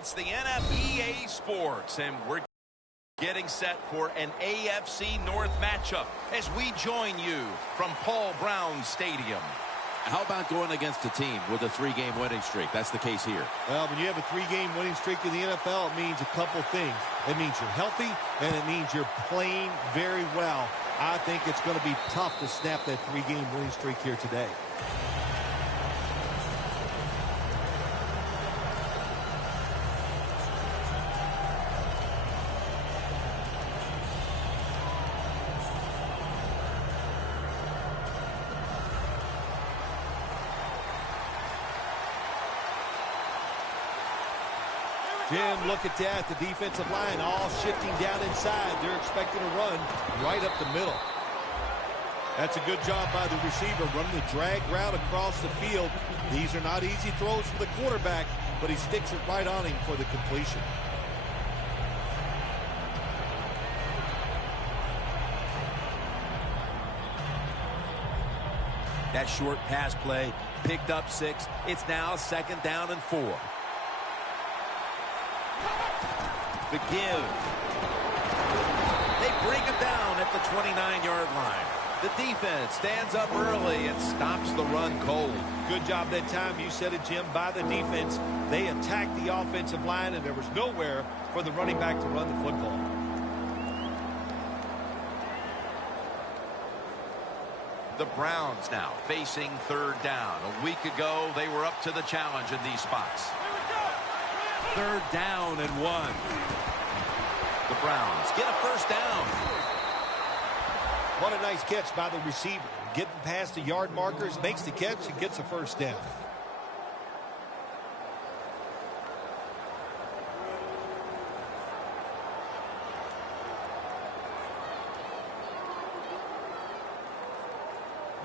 It's the NFEA Sports, and we're getting set for an AFC North matchup as we join you from Paul Brown Stadium. How about going against a team with a 3-game winning streak? That's the case here. Well, when you have a 3-game winning streak in the NFL, it means a couple things. It means you're healthy, and it means you're playing very well. I think it's going to be tough to snap that 3-game winning streak here today. Jim, look at that. The defensive line all shifting down inside. They're expecting a run right up the middle. That's a good job by the receiver, running the drag route across the field. These are not easy throws for the quarterback, but he sticks it right on him for the completion. That short pass play picked up 6. It's now 2nd down and 4. The give. They bring him down at the 29-yard line. The defense stands up early and stops the run cold. Good job that time. You said it, Jim, by the defense. They attacked the offensive line, and there was nowhere for the running back to run the football. The Browns now facing 3rd down. A week ago, they were up to the challenge in these spots. 3rd down and 1. The Browns get a 1st down. What a nice catch by the receiver. Getting past the yard markers, makes the catch, and gets a 1st down.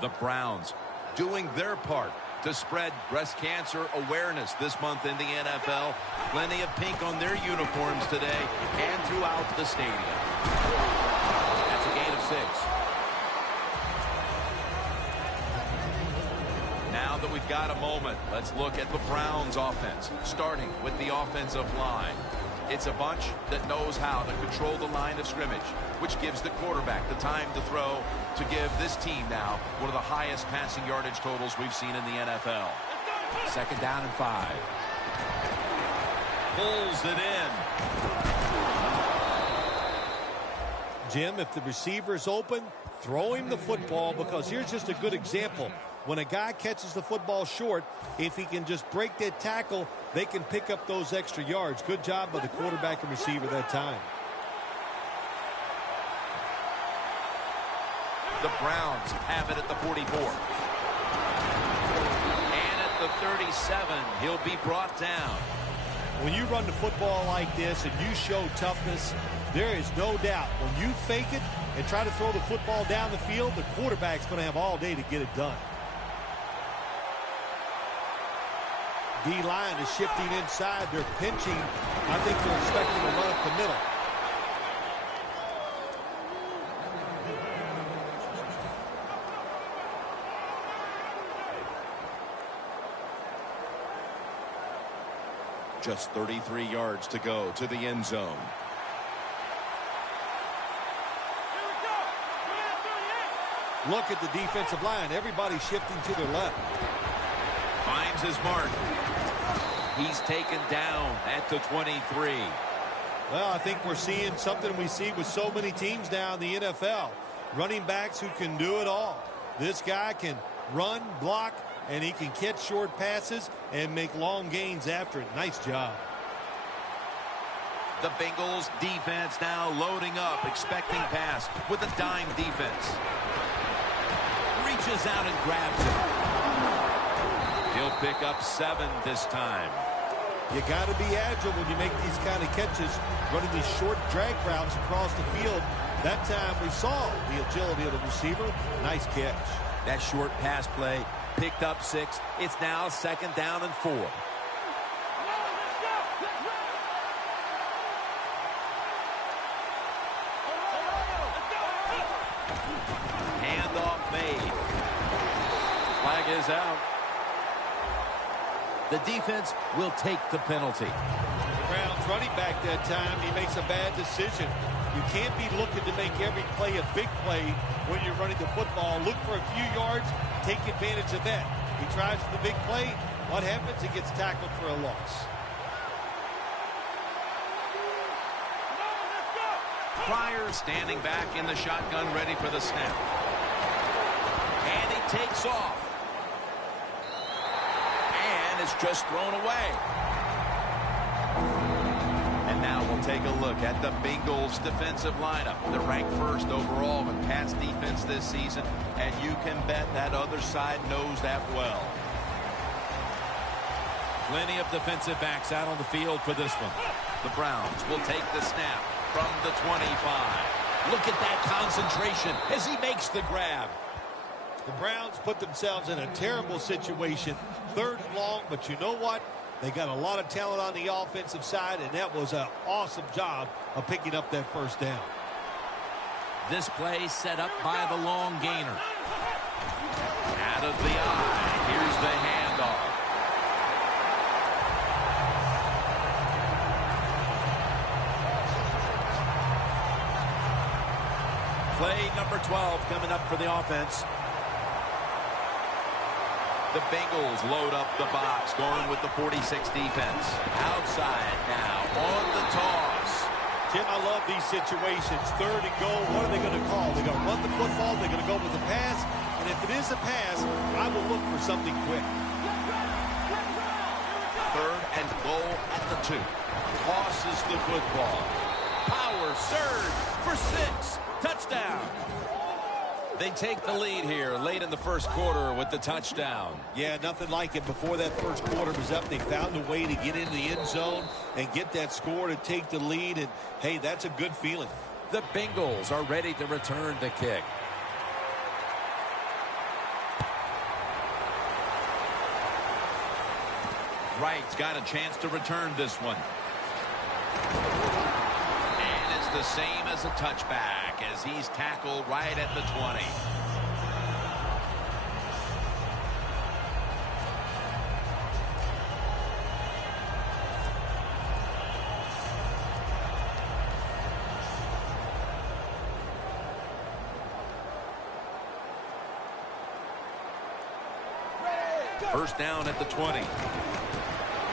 The Browns doing their part to spread breast cancer awareness this month in the NFL. Plenty of pink on their uniforms today and throughout the stadium. That's a gain of 6. Now that we've got a moment, let's look at the Browns offense, starting with the offensive line. It's a bunch that knows how to control the line of scrimmage, which gives the quarterback the time to throw to give this team now one of the highest passing yardage totals we've seen in the NFL. 2nd down and 5. Pulls it in. Jim, if the receiver's open, throw him the football, because here's just a good example. When a guy catches the football short, if he can just break that tackle, they can pick up those extra yards. Good job by the quarterback and receiver that time. The Browns have it at the 44. And at the 37, he'll be brought down. When you run the football like this and you show toughness, there is no doubt when you fake it and try to throw the football down the field, the quarterback's going to have all day to get it done. D-line is shifting inside. They're pinching. I think they're expecting to run up the middle. Just 33 yards to go to the end zone. Look at the defensive line. Everybody's shifting to their left. Finds his mark. He's taken down at the 23. Well, I think we're seeing something we see with so many teams now in the NFL. Running backs who can do it all. This guy can run, block, and he can catch short passes and make long gains after it. Nice job. The Bengals defense now loading up, expecting pass with a dime defense. Reaches out and grabs it. He'll pick up 7 this time. You got to be agile when you make these kind of catches, running these short drag routes across the field. That time we saw the agility of the receiver. Nice catch. That short pass play picked up 6. It's now 2nd down and 4. Handoff made. Flag is out. The defense will take the penalty. running back that time. He makes a bad decision. You can't be looking to make every play a big play when you're running the football. Look for a few yards, take advantage of that. He tries for the big play. What happens? He gets tackled for a loss. Pryor standing back in the shotgun, ready for the snap. And he takes off. And it's just thrown away. And now we'll take a look at the Bengals defensive lineup. They're ranked first overall in pass defense this season, and you can bet that other side knows that well. Plenty of defensive backs out on the field for this one. The Browns will take the snap from the 25. Look at that concentration as he makes the grab. The Browns put themselves in a terrible situation. 3rd and long, but you know what? They got a lot of talent on the offensive side, and that was an awesome job of picking up that first down. This play set up by the long gainer. Out of the eye. Here's the handoff. Play number 12 coming up for the offense. The Bengals load up the box, going with the 46 defense. Outside now on the toss. Jim, I love these situations. 3rd and goal. What are they going to call? They're going to run the football. They're going to go with the pass. And if it is a pass, I will look for something quick. 3rd and goal at the 2. Tosses the football. Power surge for 6. Touchdown. They take the lead here late in the first quarter with the touchdown. Yeah, nothing like it. Before that first quarter was up, they found a way to get into the end zone and get that score to take the lead. And, hey, that's a good feeling. The Bengals are ready to return the kick. Wright's got a chance to return this one. And it's the same as a touchback as he's tackled right at the 20. First down at the 20.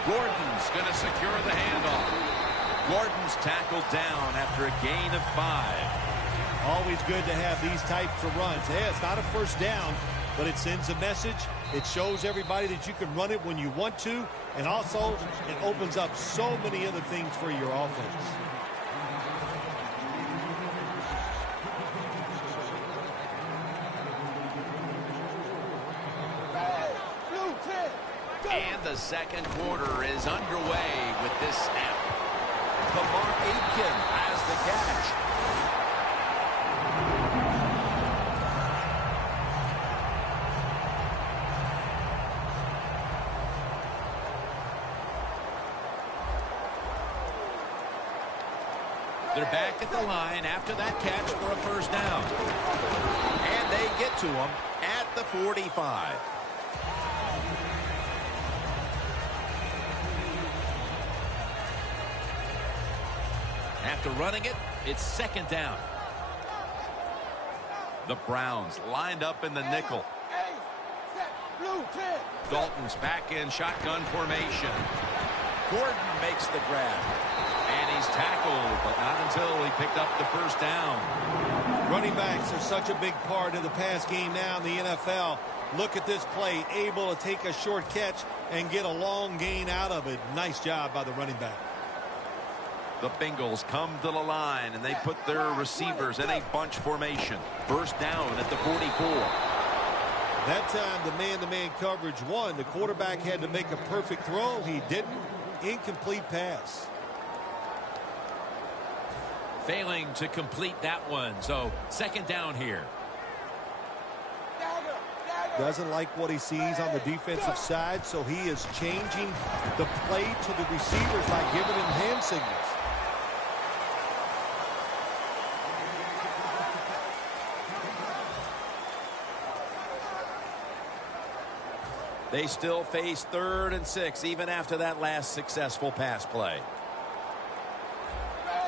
Gordon's going to secure the handoff. Gordon's tackled down after a gain of 5. Always good to have these types of runs. Hey, it's not a first down, but it sends a message. It shows everybody that you can run it when you want to, and also it opens up so many other things for your offense. And the second quarter is underway with this snap. Lamar Aitken has the catch. They're back at the line after that catch for a first down. And they get to him at the 45. After running it, it's second down. The Browns lined up in the nickel. Dalton's back in shotgun formation. Gordon makes the grab. And he's tackled, but not until he picked up the first down. Running backs are such a big part of the pass game now in the NFL. Look at this play, able to take a short catch and get a long gain out of it. Nice job by the running back. The Bengals come to the line, and they put their receivers in a bunch formation. First down at the 44. That time, the man-to-man coverage won. The quarterback had to make a perfect throw. He didn't. Incomplete pass. Failing to complete that one, so second down here. Doesn't like what he sees on the defensive side, so he is changing the play to the receivers by giving him hand signals. They still face 3rd and 6 even after that last successful pass play.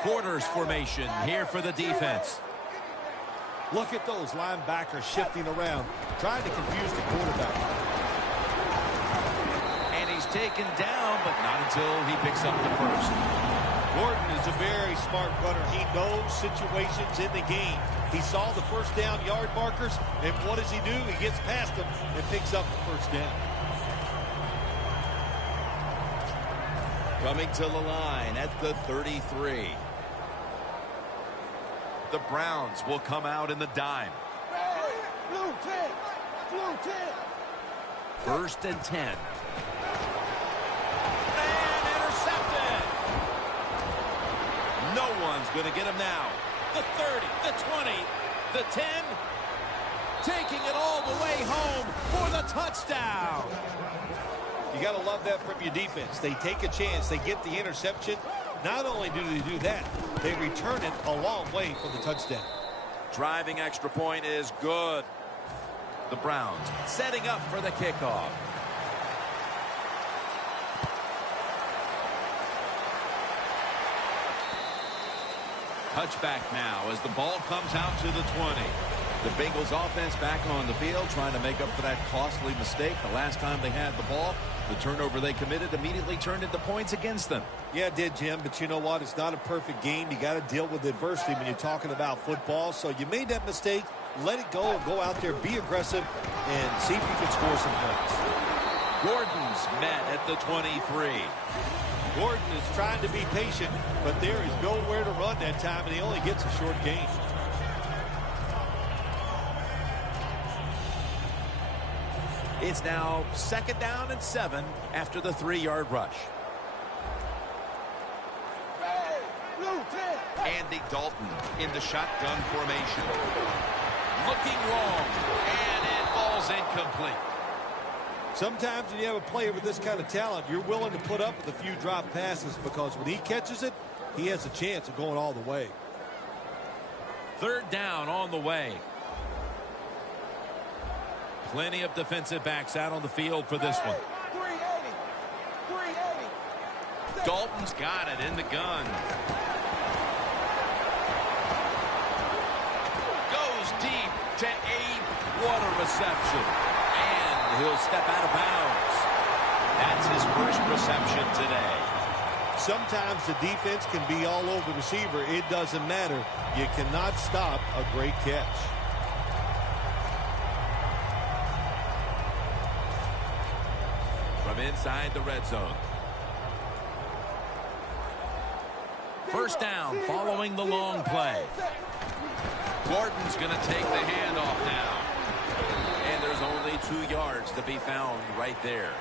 Quarters formation here for the defense. Look at those linebackers shifting around, trying to confuse the quarterback. And he's taken down, but not until he picks up the first. Gordon is a very smart runner. He knows situations in the game. He saw the first down yard markers, and what does he do? He gets past them and picks up the first down. Coming to the line at the 33. The Browns will come out in the dime. Blue 10. Blue 10. 1st and 10. And intercepted. No one's going to get him now. The 30, the 20, the 10. Taking it all the way home for the touchdown. You got to love that from your defense. They take a chance. They get the interception. Not only do they do that, they return it a long way for the touchdown. Driving extra point is good. The Browns Setting up for the kickoff. Touchback now as the ball comes out to the 20. The Bengals offense back on the field trying to make up for that costly mistake. The last time they had the ball, the turnover they committed immediately turned into points against them. Yeah, it did, Jim, but you know what? It's not a perfect game. You got to deal with adversity when you're talking about football. So you made that mistake. Let it go and go out there, be aggressive, and see if you can score some points. Gordon's met at the 23. Gordon is trying to be patient, but there is nowhere to run that time, and he only gets a short gain. It's now 2nd down and 7 after the 3-yard rush. Blue 10. Andy Dalton in the shotgun formation. Looking long, and it falls incomplete. Sometimes when you have a player with this kind of talent, you're willing to put up with a few drop passes because when he catches it, he has a chance of going all the way. 3rd down on the way. Plenty of defensive backs out on the field for this one. 380. 380. Dalton's got it in the gun. Goes deep to 8. What a reception. And he'll step out of bounds. That's his first reception today. Sometimes the defense can be all over the receiver. It doesn't matter. You cannot stop a great catch. From inside the red zone. 1st down following the long play. Gordon's going to take the handoff now. And there's only 2 yards to be found right there.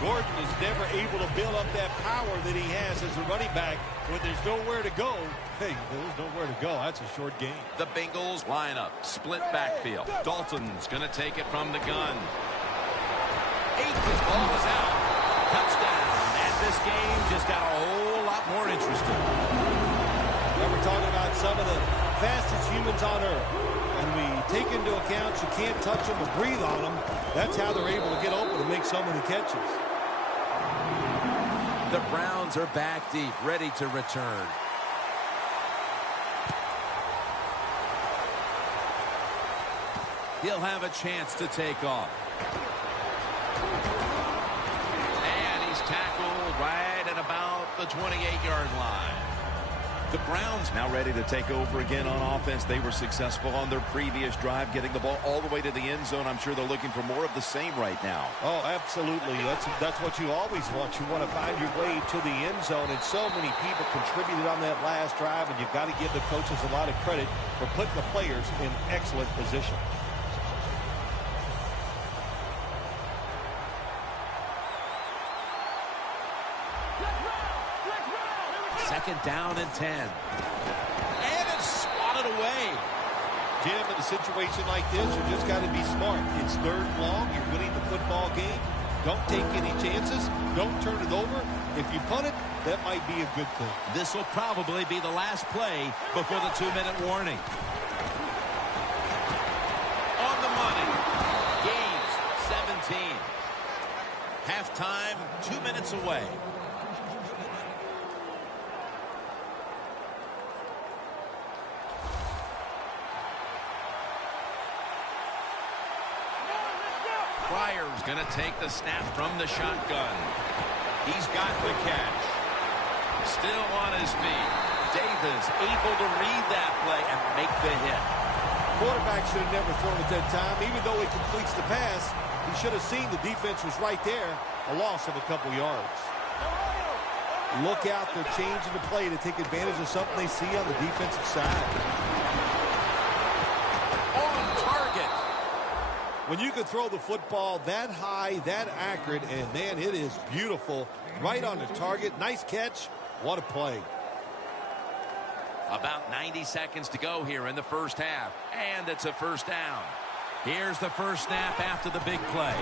Gordon is never able to build up that power that he has as a running back. When there's nowhere to go, hey, there's nowhere to go. That's a short game. The Bengals lineup, split backfield. Dalton's going to take it from the gun. His ball is out. Touchdown. And this game just got a whole lot more interesting. Well, we're talking about some of the fastest humans on earth. And we take into account you can't touch them or breathe on them. That's how they're able to get open and make so many catches. The Browns are back deep, ready to return. He'll have a chance to take off. And he's tackled right at about the 28-yard line. The Browns now ready to take over again on offense. They were successful on their previous drive, getting the ball all the way to the end zone. I'm sure they're looking for more of the same right now. Oh, absolutely. That's what you always want. You want to find your way to the end zone, and so many people contributed on that last drive, and you've got to give the coaches a lot of credit for putting the players in excellent position. Second down and 10. And it's swatted away. Jim, in a situation like this, you just got to be smart. It's 3rd and long. You're winning the football game. Don't take any chances. Don't turn it over. If you punt it, that might be a good thing. This will probably be the last play before the 2-minute warning. On the money. Gains 17. Halftime, 2 minutes away. Pryor's going to take the snap from the shotgun. He's got the catch. Still on his feet. Davis able to read that play and make the hit. Quarterback should have never thrown at that time. Even though he completes the pass, he should have seen the defense was right there. A loss of a couple yards. Look out, they're changing the play to take advantage of something they see on the defensive side. On target. When you can throw the football that high, that accurate, and man, it is beautiful. Right on the target. Nice catch. What a play. About 90 seconds to go here in the first half. And it's a first down. Here's the first snap after the big play.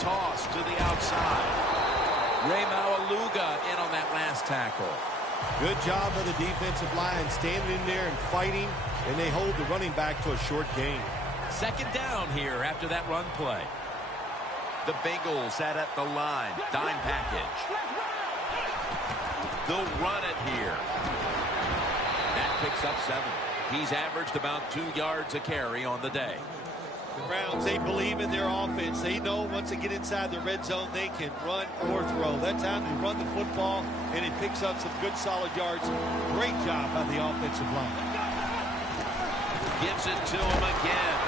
Toss to the outside. Ray Maualuga in on that last tackle. Good job of the defensive line standing in there and fighting, and they hold the running back to a short gain. Second down here after that run play. The Bengals sat at the line. Dime package. They'll run it here. That picks up 7. He's averaged about 2 yards a carry on the day. The Browns, they believe in their offense. They know once they get inside the red zone, they can run or throw. That time they run the football, and it picks up some good solid yards. Great job by the offensive line. Gives it to him again.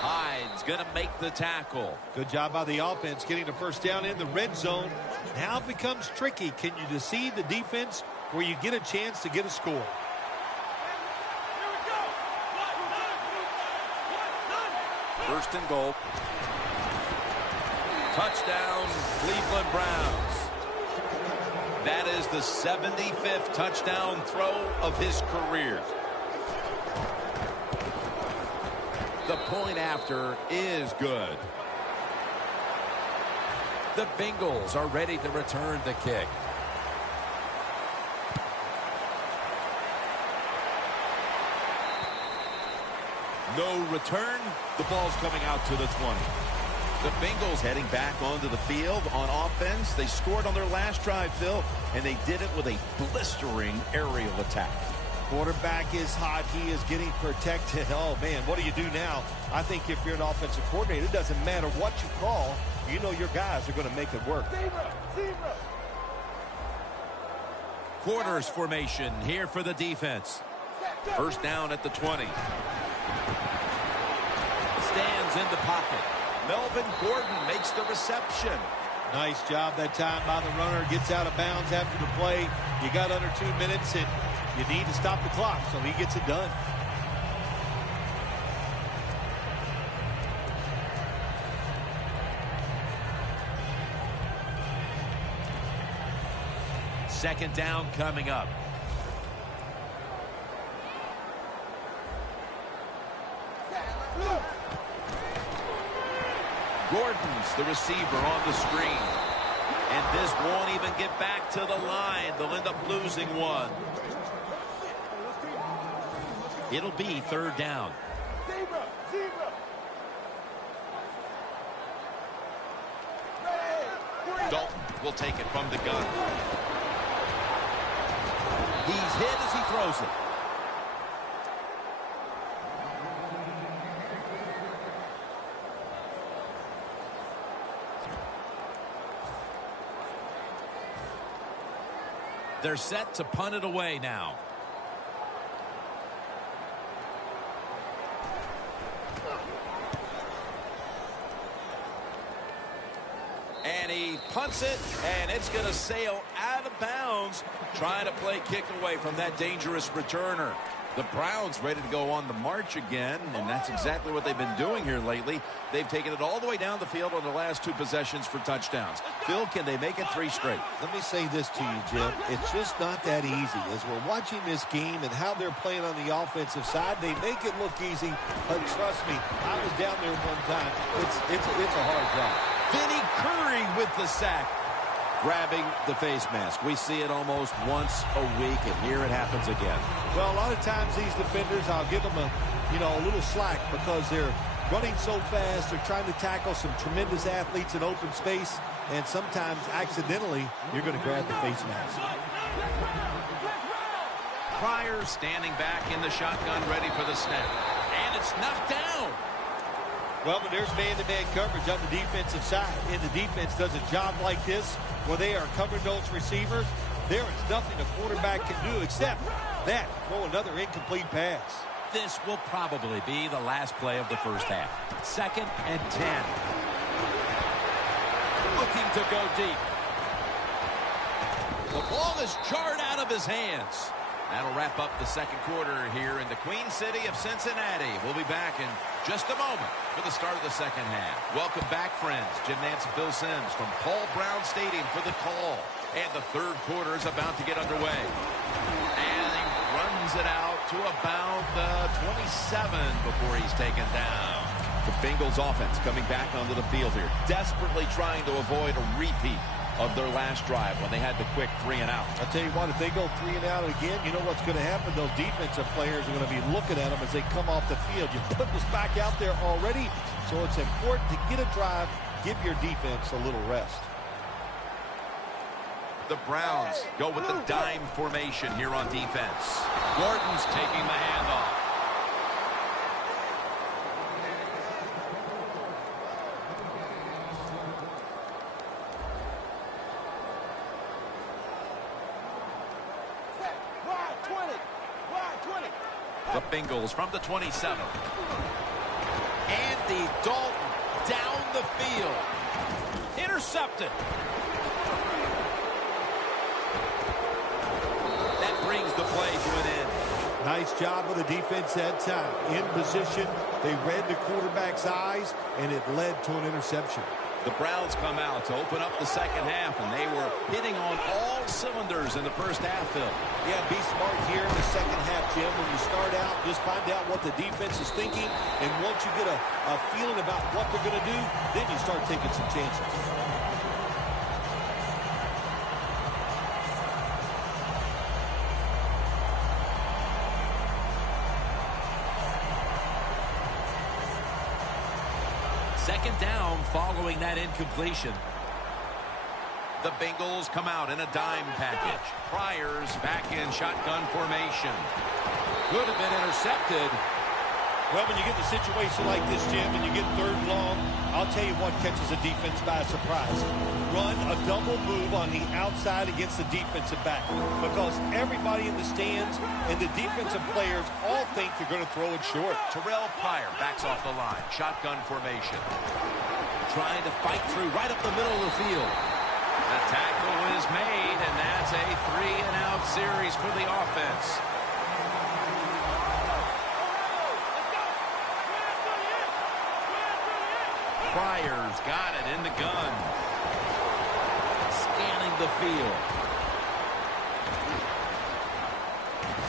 Hyde's going to make the tackle. Good job by the offense getting the first down in the red zone. Now it becomes tricky. Can you deceive the defense where you get a chance to get a score? First and goal. Touchdown, Cleveland Browns. That is the 75th touchdown throw of his career. The point after is good. The Bengals are ready to return the kick. No return. The ball's coming out to the 20. The Bengals heading back onto the field on offense. They scored on their last drive, Phil, and they did it with a blistering aerial attack. Quarterback is hot. He is getting protected. Oh, man, what do you do now? I think if you're an offensive coordinator, it doesn't matter what you call. You know your guys are going to make it work. Quarters formation here for the defense. First down at the 20. Stands in the pocket. Melvin Gordon makes the reception. Nice job that time by the runner. Gets out of bounds after the play. You got under 2 minutes, and you need to stop the clock, so he gets it done. Second down coming up. Gordon's the receiver on the screen. And this won't even get back to the line. They'll end up losing one. It'll be third down. Dalton will take it from the gun. He's hit as he throws it. They're set to punt it away now. And he punts it, and it's going to sail out of bounds, trying to play kick away from that dangerous returner. The Browns ready to go on the march again, and that's exactly what they've been doing here lately. They've taken it all the way down the field on the last 2 possessions for touchdowns. Phil, can they make it 3 straight? Let me say this to you, Jim. It's just not that easy. As we're watching this game and how they're playing on the offensive side, they make it look easy. But trust me, I was down there one time. It's a hard job. Vinny Curry with the sack, grabbing the face mask. We see it almost once a week, and here it happens again. Well, a lot of times these defenders, I'll give them a little slack because they're running so fast. They're trying to tackle some tremendous athletes in open space, and sometimes accidentally you're going to grab the face mask. Pryor standing back in the shotgun, ready for the snap, and it's knocked down. Well, when there's man-to-man coverage on the defensive side, and the defense does a job like this where they are covering those receivers, there is nothing a quarterback can do except that, throw another incomplete pass. This will probably be the last play of the first half. 2nd and 10. Looking to go deep. The ball is jarred out of his hands. That'll wrap up the second quarter here in the Queen City of Cincinnati. We'll be back in just a moment for the start of the second half. Welcome back, friends. Jim Nantz and Bill Sims from Paul Brown Stadium for the call. And the third quarter is about to get underway. And he runs it out to about the 27 before he's taken down. The Bengals offense coming back onto the field here, desperately trying to avoid a repeat of their last drive when they had the quick 3-and-out. I'll tell you what, if they go 3-and-out again, you know what's going to happen? Those defensive players are going to be looking at them as they come off the field. You put this back out there already, so it's important to get a drive, give your defense a little rest. The Browns go with the dime formation here on defense. Gordon's taking the handoff. The Bengals from the 27. Andy Dalton down the field. Intercepted. That brings the play to an end. Nice job of the defense that time. In position, they read the quarterback's eyes, and it led to an interception. The Browns come out to open up the second half, and they were hitting on all cylinders in the first half, Phil. Yeah, be smart here in the second half, Jim. When you start out, just find out what the defense is thinking, and once you get a feeling about what they're going to do, then you start taking some chances. Second down following that incompletion. The Bengals come out in a dime package. Pryor's back in shotgun formation. Could have been intercepted. Well, when you get in a situation like this, Jim, and you get 3rd and long, I'll tell you what catches a defense by surprise. Run a double move on the outside against the defensive back, because everybody in the stands and the defensive players all think they're going to throw it short. Terrell Pryor backs off the line. Shotgun formation. Trying to fight through right up the middle of the field. The tackle is made, and that's a 3-and-out series for the offense. Pryor's got it in the gun. Scanning the field.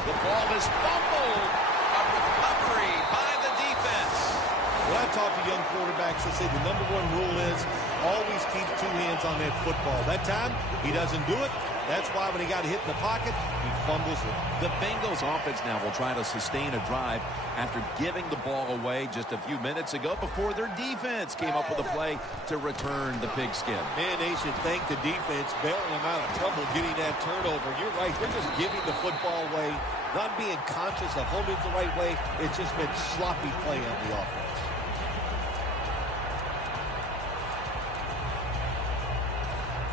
The ball is fumbled. A recovery by the defense. When I talk to young quarterbacks, I say the #1 rule is always keep 2 hands on that football. That time, he doesn't do it. That's why when he got hit in the pocket, he fumbles it. The Bengals offense now will try to sustain a drive after giving the ball away just a few minutes ago before their defense came up with a play to return the pigskin. Man, they should thank the defense bailing them out of trouble getting that turnover. You're right. They're just giving the football away, not being conscious of holding it the right way. It's just been sloppy play on the offense.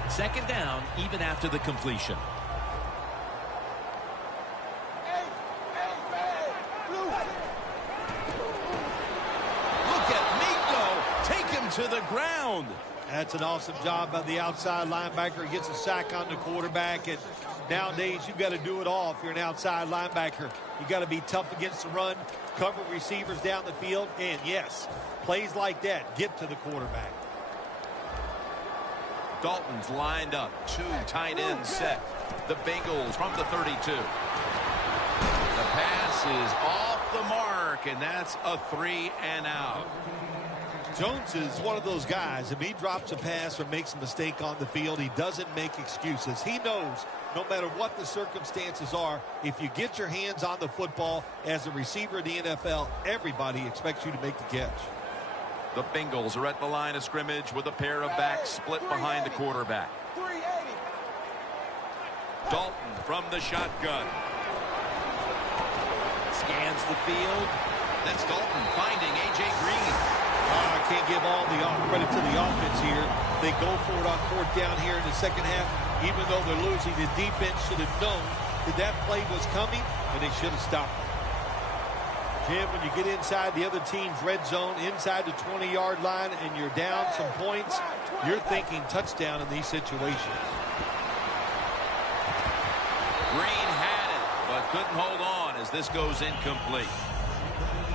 Second down, even after the completion. Look at Miko take him to the ground. That's an awesome job by the outside linebacker. He gets a sack on the quarterback. And nowadays, you've got to do it all if you're an outside linebacker. You've got to be tough against the run, cover receivers down the field, and yes, plays like that get to the quarterback. Dalton's lined up. 2 tight ends set. The Bengals from the 32. The pass is off the mark, and that's a 3-and-out. Jones is one of those guys. If he drops a pass or makes a mistake on the field, he doesn't make excuses. He knows no matter what the circumstances are, if you get your hands on the football as a receiver in the NFL, everybody expects you to make the catch. The Bengals are at the line of scrimmage with a pair of backs split behind the quarterback. Dalton from the shotgun. Scans the field. That's Dalton finding A.J. Green. I can't give all the credit to the offense here. They go for it on fourth down here in the second half. Even though they're losing, the defense should have known that play was coming, and they should have stopped it. Jim, when you get inside the other team's red zone, inside the 20-yard line, and you're down some points, you're thinking touchdown in these situations. Green had it, but couldn't hold on as this goes incomplete.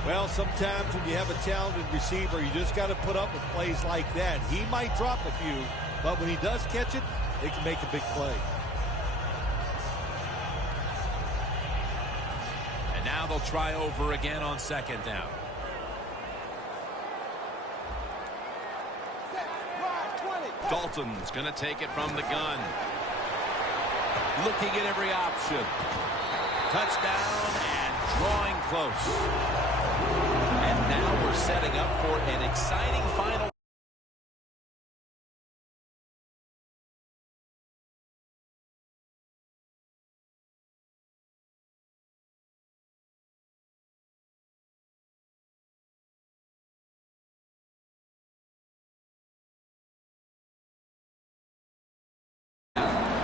Well, sometimes when you have a talented receiver, you just got to put up with plays like that. He might drop a few, but when he does catch it, they can make a big play. And now they'll try over again on second down. Dalton's going to take it from the gun. Looking at every option. Touchdown and drawing close. And now we're setting up for an exciting final.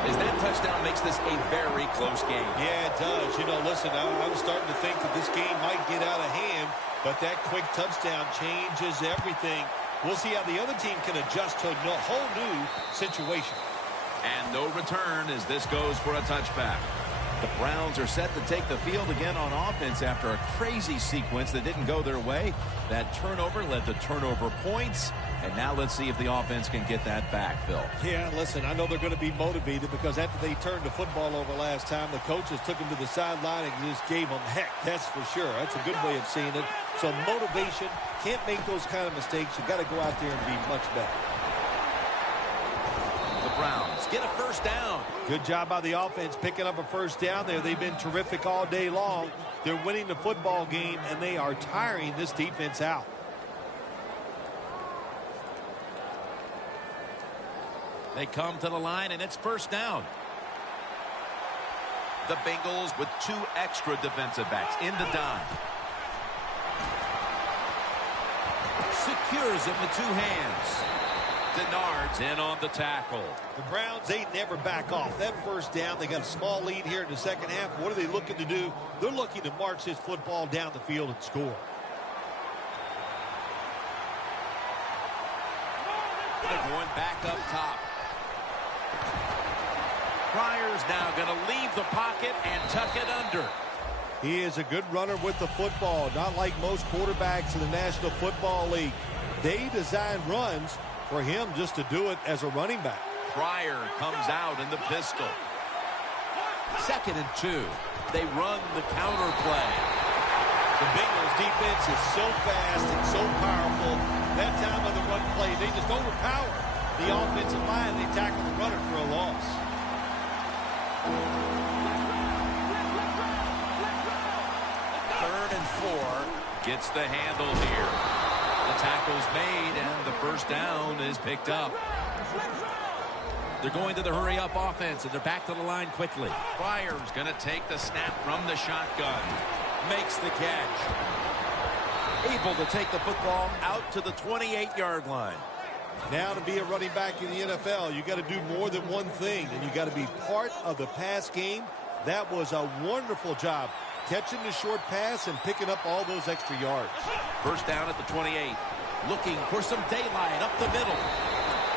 As that touchdown makes this a very close game. Yeah, it does. You know, listen, I was starting to think that this game might get out of hand, but that quick touchdown changes everything. We'll see how the other team can adjust to a whole new situation. And no return as this goes for a touchback. The Browns are set to take the field again on offense after a crazy sequence that didn't go their way. That turnover led to turnover points. And now let's see if the offense can get that back, Phil. Yeah, listen, I know they're going to be motivated because after they turned the football over last time, the coaches took them to the sideline and just gave them heck, that's for sure. That's a good way of seeing it. So motivation, can't make those kind of mistakes. You got to go out there and be much better. The Browns get a first down. Good job by the offense picking up a first down there. They've been terrific all day long. They're winning the football game, and they are tiring this defense out. They come to the line, and it's first down. The Bengals with 2 extra defensive backs in the dime. Secures it with 2 hands. Denard's in on the tackle. The Browns, they never back off. That first down, they got a small lead here in the second half. What are they looking to do? They're looking to march this football down the field and score. They're going back up top. Pryor's now going to leave the pocket and tuck it under. He is a good runner with the football, not like most quarterbacks in the National Football League. They design runs for him just to do it as a running back. Pryor comes out in the pistol. 2nd and 2. They run the counter play. The Bengals defense is so fast and so powerful. That time of the run play, they just overpower the offensive line. They tackle the runner for a loss. 3rd and 4. Gets the handle here. The tackle's made, and the first down is picked up. They're going to the hurry-up offense, and they're back to the line quickly. Pryor's going to take the snap from the shotgun. Makes the catch. Able to take the football out to the 28-yard line. Now to be a running back in the NFL, you got to do more than one thing, and you got to be part of the pass game. That was a wonderful job, catching the short pass and picking up all those extra yards. First down at the 28. Looking for some daylight up the middle.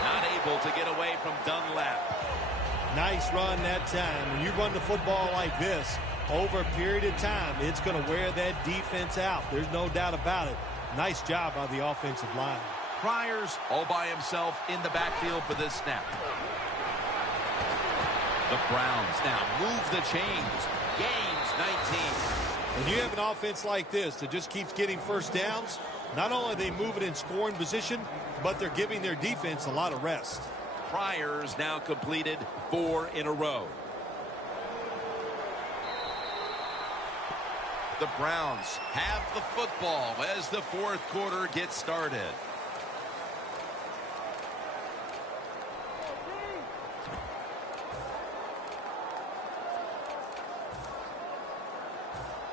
Not able to get away from Dunlap. Nice run that time. When you run the football like this, over a period of time, it's going to wear that defense out. There's no doubt about it. Nice job by the offensive line. Pryor's all by himself in the backfield for this snap. The Browns now move the chains. Gains 19. When you have an offense like this that just keeps getting first downs, not only are they moving in scoring position, but they're giving their defense a lot of rest. Pryor's now completed 4 in a row. The Browns have the football as the 4th quarter gets started.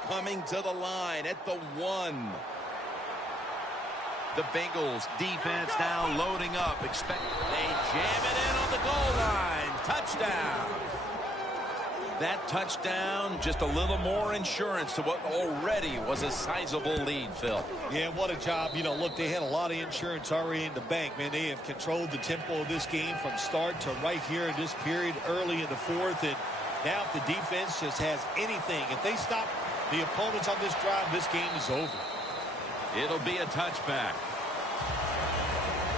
Coming to the line at the 1. The Bengals defense now loading up. They jam it in on the goal line. Touchdown. That touchdown, just a little more insurance to what already was a sizable lead, Phil. Yeah, what a job. You know, look, they had a lot of insurance already in the bank, man. They have controlled the tempo of this game from start to right here in this period early in the fourth. And now if the defense just has anything, if they stop the opponents on this drive, this game is over. It'll be a touchback.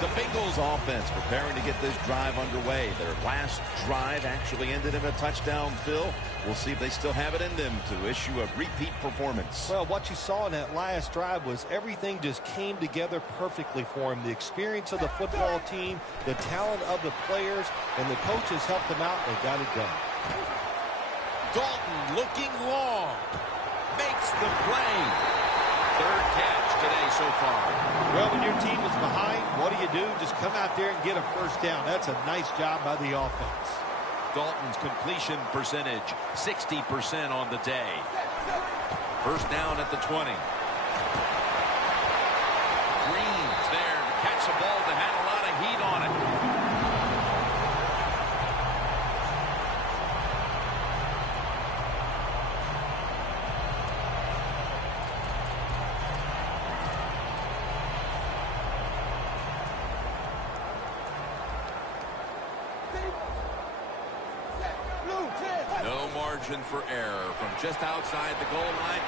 The Bengals offense preparing to get this drive underway. Their last drive actually ended in a touchdown, Phil. We'll see if they still have it in them to issue a repeat performance. Well, what you saw in that last drive was everything just came together perfectly for them. The experience of the football team, the talent of the players, and the coaches helped them out. They got it done. Dalton looking long. Makes the play. Third catch today so far. Well, when your team is behind, what do? Just come out there and get a first down. That's a nice job by the offense. Dalton's completion percentage, 60% on the day. First down at the 20. Green's there to catch the ball that had a lot of heat on it. No margin for error from just outside the goal line.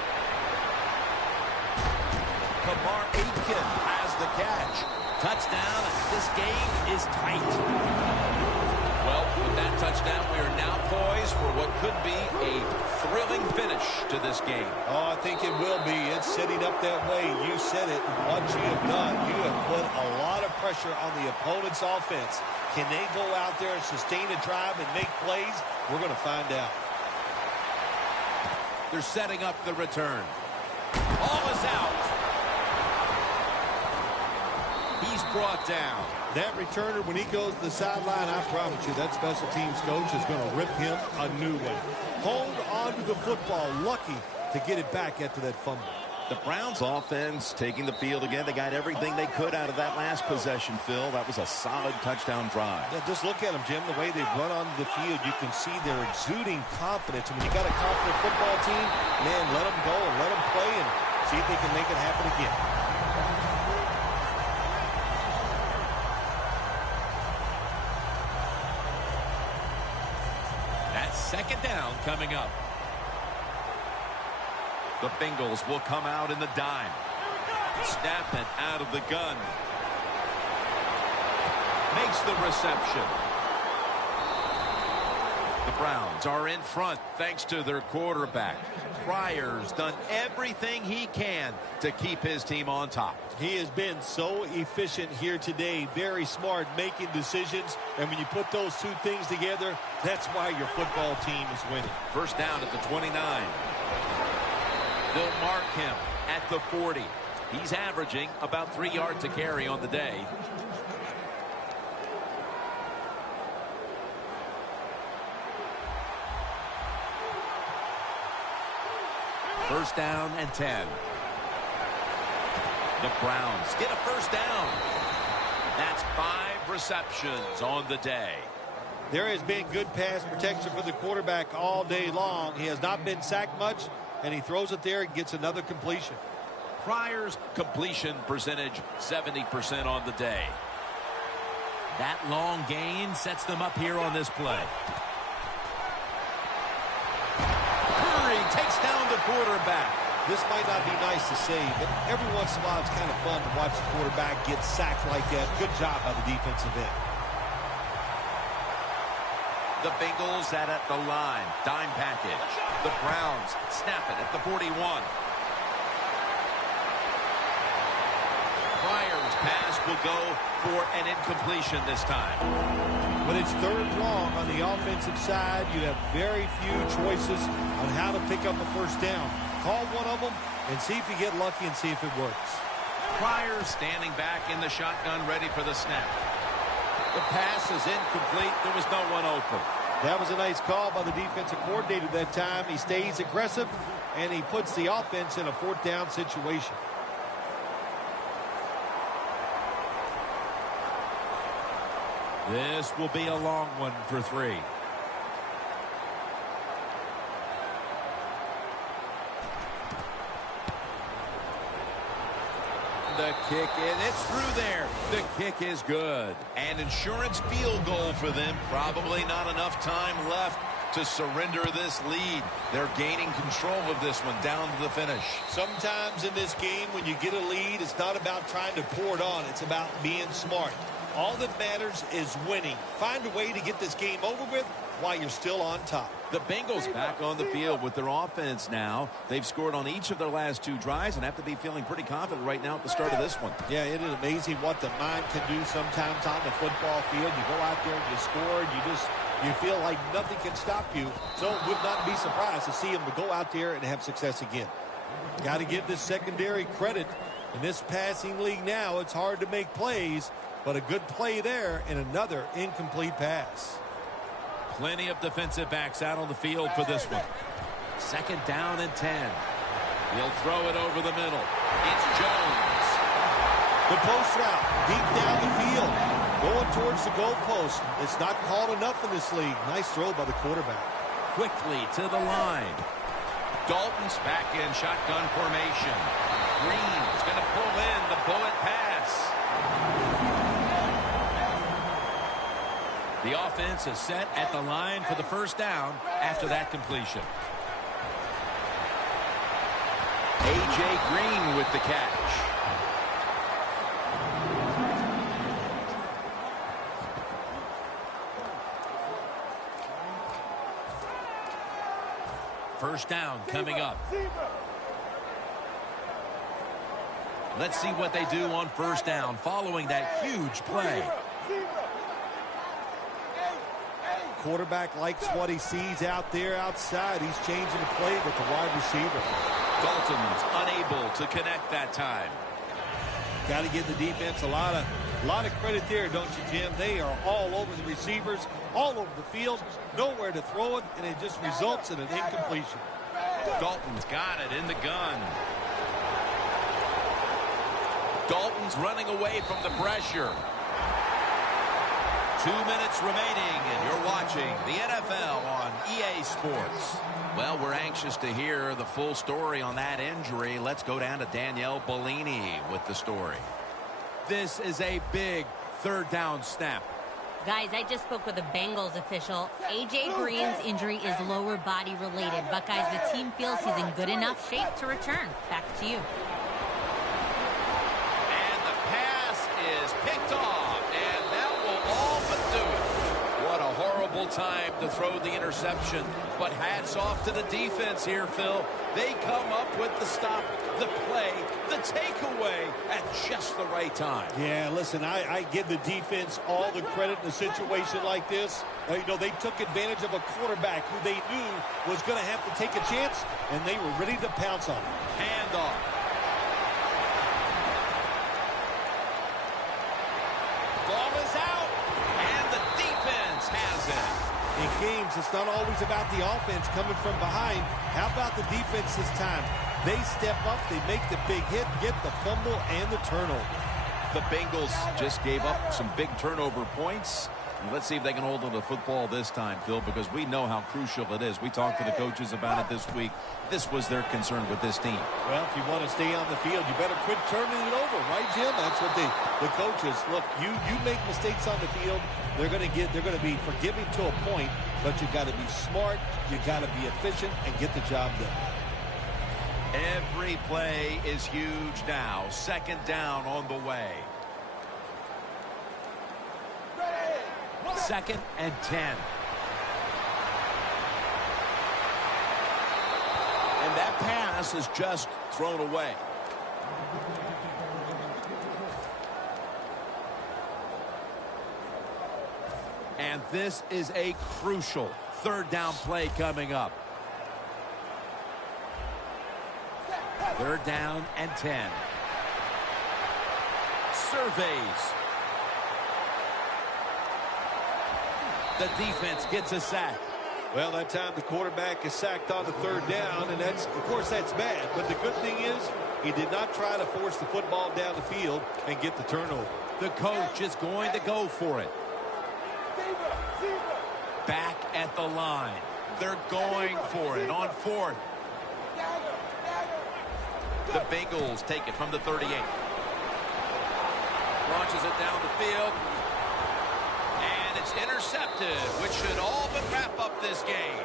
Kamar Aiken has the catch. Touchdown. This game is tight. Well, with that touchdown, we are now poised for what could be a thrilling finish to this game. Oh, I think it will be. It's setting up that way. You said it. What you have done, you have put a lot of pressure on the opponent's offense. Can they go out there and sustain a drive and make plays? We're going to find out. They're setting up the return. All is out. He's brought down. That returner, when he goes to the sideline, I promise you, that special teams coach is going to rip him a new one. Hold on to the football. Lucky to get it back after that fumble. The Browns offense taking the field again. They got everything they could out of that last possession, Phil. That was a solid touchdown drive. Yeah, just look at them, Jim, the way they run onto the field. You can see they're exuding confidence. And when you got a confident football team, man, let them go and let them play and see if they can make it happen again. That's second down coming up. The Bengals will come out in the dime. Snap it out of the gun. Makes the reception. The Browns are in front thanks to their quarterback. Pryor's done everything he can to keep his team on top. He has been so efficient here today. Very smart, making decisions. And when you put those two things together, that's why your football team is winning. First down at the 29. They'll mark him at the 40. He's averaging about 3 yards a carry on the day. First down and 10. The Browns get a first down. That's 5 receptions on the day. There has been good pass protection for the quarterback all day long. He has not been sacked much, and he throws it there and gets another completion. Pryor's completion percentage, 70% on the day. That long gain sets them up here on this play. Curry takes down the quarterback. This might not be nice to say, but every once in a while it's kind of fun to watch the quarterback get sacked like that. Good job by the defensive end. The Bengals at the line. Dime package. The Browns snap it at the 41. Pryor's pass will go for an incompletion this time. When it's third long on the offensive side, you have very few choices on how to pick up a first down. Call one of them and see if you get lucky and see if it works. Pryor standing back in the shotgun, ready for the snap. The pass is incomplete. There was no one open. That was a nice call by the defensive coordinator that time. He stays aggressive, and he puts the offense in a fourth down situation. This will be a long one for 3. The kick it's through there. The kick is good. An insurance field goal for them. Probably not enough time left to surrender this lead. They're gaining control of this one down to the finish. Sometimes in this game, when you get a lead, it's not about trying to pour it on. It's about being smart. All that matters is winning. Find a way to get this game over with while you're still on top. The Bengals back on the field with their offense now. They've scored on each of their last 2 drives and have to be feeling pretty confident right now at the start of this one. Yeah, it is amazing what the mind can do sometimes on the football field. You go out there and you score, and you feel like nothing can stop you. So it would not be surprised to see them to go out there and have success again. Got to give this secondary credit. In this passing league now, it's hard to make plays, but a good play there and another incomplete pass. Plenty of defensive backs out on the field for this one. 2nd down and 10. He'll throw it over the middle. It's Jones. The post route deep down the field, going towards the goalpost. It's not called enough in this league. Nice throw by the quarterback. Quickly to the line. Dalton's back in shotgun formation. Green's going to pull in the bullet pass. The offense is set at the line for the 1st down after that completion. A.J. Green with the catch. First down coming up. Let's see what they do on 1st down following that huge play. Quarterback likes what he sees out there outside. He's changing the play with the wide receiver. Dalton's unable to connect that time. Got to give the defense a lot of credit there, don't you, Jim? They are all over the receivers, all over the field, nowhere to throw it, and it just results in an incompletion. Dalton's got it in the gun. Dalton's running away from the pressure. 2 minutes remaining, and you're watching the NFL on EA Sports. Well, we're anxious to hear the full story on that injury. Let's go down to Danielle Bellini with the story. This is a big 3rd down snap. Guys, I just spoke with a Bengals official. A.J. Green's injury is lower body related, but guys, the team feels he's in good enough shape to return. Back to you. And the pass is picked off, and that will all but do it. What a horrible time to throw the interception, but hats off to the defense here, Phil. They come up with the stop, the play, the takeaway at just the right time. Yeah, listen, I give the defense all the credit in a situation like this. You know, they took advantage of a quarterback who they knew was going to have to take a chance, and they were ready to pounce on him. Handoff. Ball is out, and the defense has it. In games, it's not always about the offense coming from behind. How about the defense this time? They step up, they make the big hit, get the fumble and the turnover. The Bengals just gave up some big turnover points. And let's see if they can hold on to the football this time, Phil, because we know how crucial it is. We talked to the coaches about it this week. This was their concern with this team. Well, if you want to stay on the field, you better quit turning it over, right, Jim? That's what the coaches look. You make mistakes on the field, they're going to be forgiving to a point, but you got to be smart, you got to be efficient, and get the job done. Every play is huge now. 2nd down on the way. 2nd and 10. And that pass is just thrown away. And this is a crucial 3rd down play coming up. 3rd down and 10. Surveys. The defense gets a sack. Well, that time the quarterback is sacked on the 3rd down, and of course that's bad. But the good thing is he did not try to force the football down the field and get the turnover. The coach is going to go for it. Back at the line. They're going for it on 4th. The Bengals take it from the 38. Launches it down the field. And it's intercepted, which should all but wrap up this game.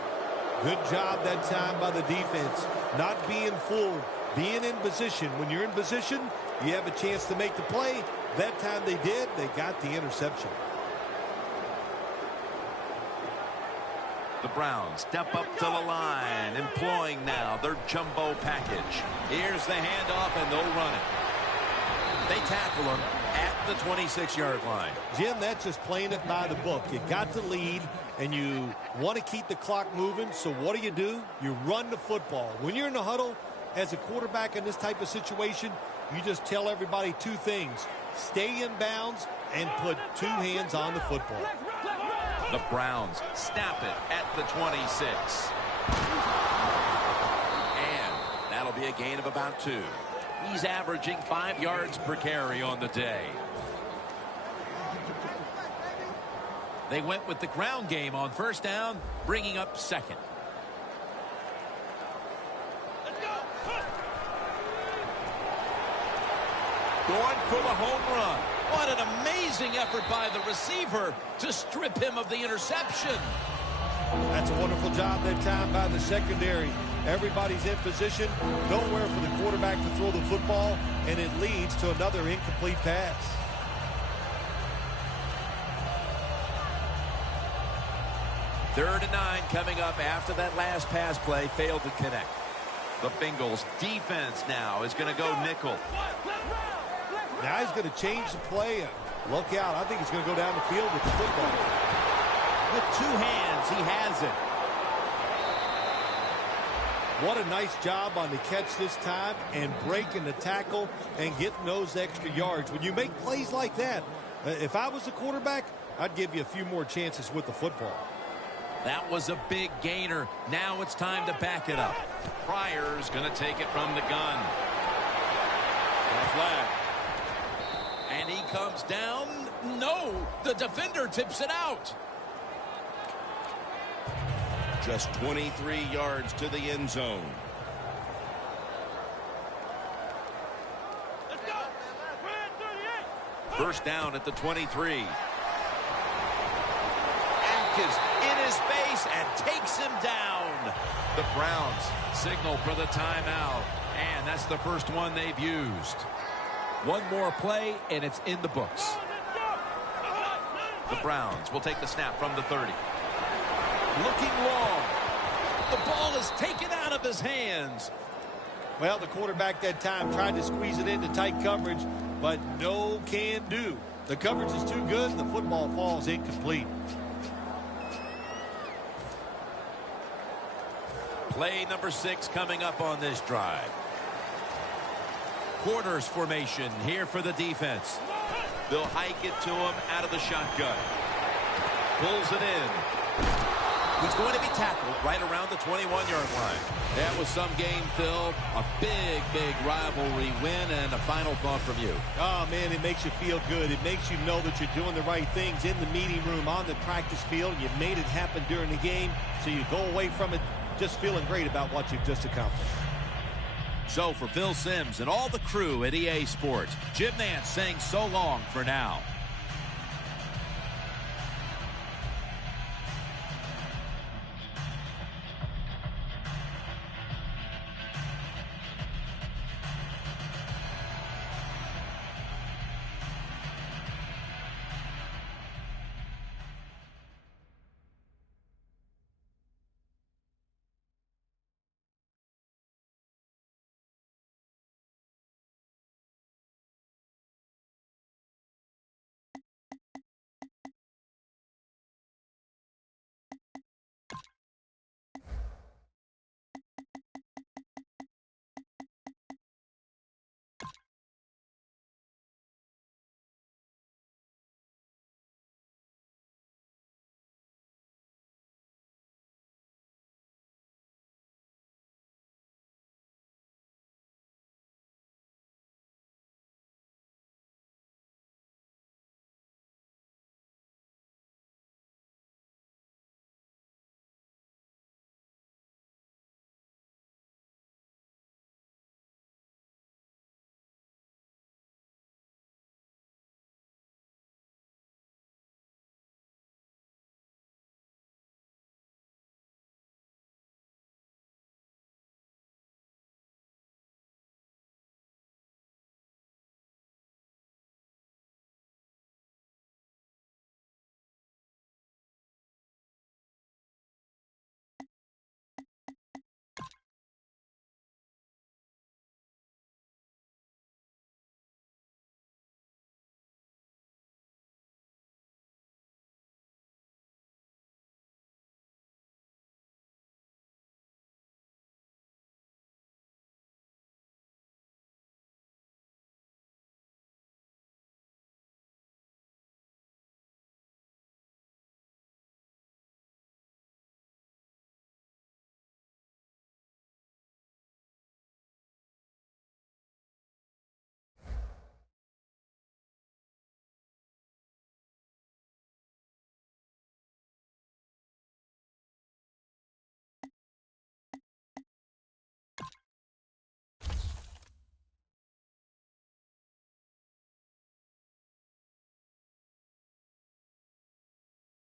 Good job that time by the defense. Not being fooled, being in position. When you're in position, you have a chance to make the play. That time they did, they got the interception. The Browns step up to the line, employing now their jumbo package. Here's the handoff, and they'll run it. They tackle him at the 26-yard line. Jim, that's just playing it by the book. You got the lead, and you want to keep the clock moving, so what do? You run the football. When you're in the huddle, as a quarterback in this type of situation, you just tell everybody 2 things. Stay in bounds and put 2 hands on the football. The Browns snap it at the 26. And that'll be a gain of about 2. He's averaging 5 yards per carry on the day. They went with the ground game on 1st down, bringing up 2nd. Going for the home run. What an amazing effort by the receiver to strip him of the interception. That's a wonderful job that time by the secondary. Everybody's in position. Nowhere for the quarterback to throw the football, and it leads to another incomplete pass. Third and 9 coming up after that last pass play failed to connect. The Bengals defense now is going to go nickel. Now he's going to change the play. Look out. I think he's going to go down the field with the football. With 2 hands, he has it. What a nice job on the catch this time and breaking the tackle and getting those extra yards. When you make plays like that, if I was a quarterback, I'd give you a few more chances with the football. That was a big gainer. Now it's time to back it up. Pryor's going to take it from the gun. Flag. And he comes down. No, the defender tips it out. Just 23 yards to the end zone. First down at the 23. Atkins in his face and takes him down. The Browns signal for the timeout, and that's the first one they've used. One more play, and it's in the books. The Browns will take the snap from the 30. Looking long. The ball is taken out of his hands. Well, the quarterback that time tried to squeeze it into tight coverage, but no can do. The coverage is too good, and the football falls incomplete. Play number 6 coming up on this drive. Quarters formation here for the defense. They'll hike it to him out of the shotgun. Pulls it in. He's going to be tackled right around the 21-yard line. That was some game, Phil. A big, big rivalry win, and a final thought from you. Oh, man, it makes you feel good. It makes you know that you're doing the right things in the meeting room, on the practice field. You made it happen during the game, so you go away from it just feeling great about what you've just accomplished. So for Phil Simms and all the crew at EA Sports, Jim Nance saying so long for now.